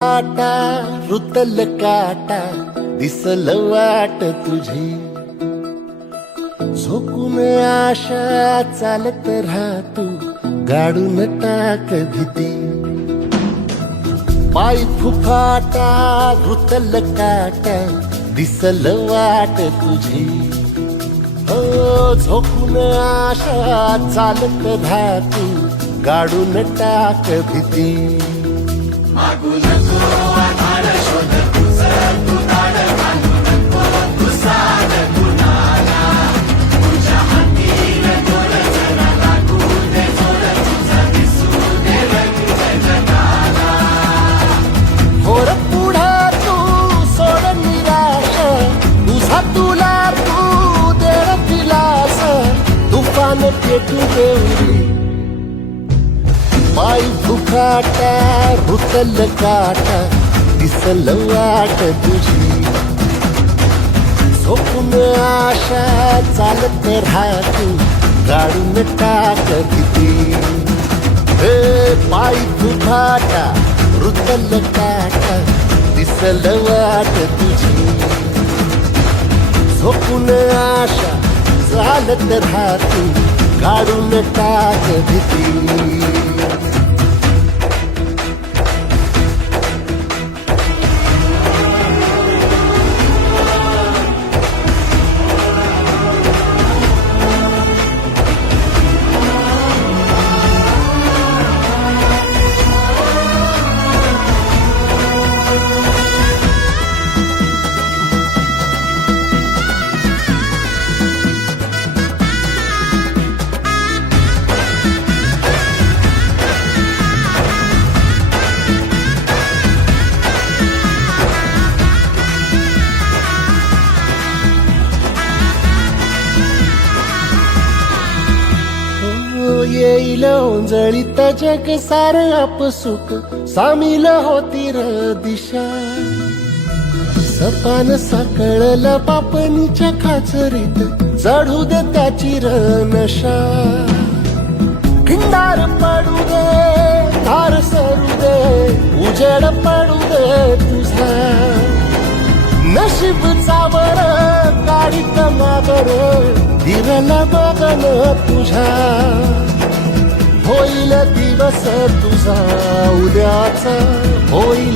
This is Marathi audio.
काटा रुतल काटा दिसल वाट तुझी झोकून आशा चालत राहतो गाडून टाक भीती पाय फुफाटा रुतल काटा दिसल वाट तुझी हो झोकून आशा चालत राहतो गाडून टाक भीती मागू नको आधार शोध तुझं तू दाड घालू नको तू साध कुणाला तुझ्या हातीन तोर जरा लागू दे जोर तुझा दिसू दे रंग जगाला होर पुढे तू सोड निराश तुझा तुला तू दे दिलास तुफान पेटू देवरी पाय फुफाटा रुतल काटा दिसल वाट तुझी झोपून आशा चालत राहतो गाडून टाक भीती हे पाय फुफाटा रुतल काटा दिसल वाट तुझी झोपून आशा चालत राहतो गाडून टाक भीती येईल ओंजळीत जग सार आपसुक सामील होती र दिशा सपान साकळल पापणीच्या खाचरीत चढू दे त्याची र नशा खिंडार पडू दे धार सरू दे उजेड पडू दे तुझा नशीब चावर गाडीत मागर दिरल बगन तुझा होईल दिवस तुझा उद्याचा होईल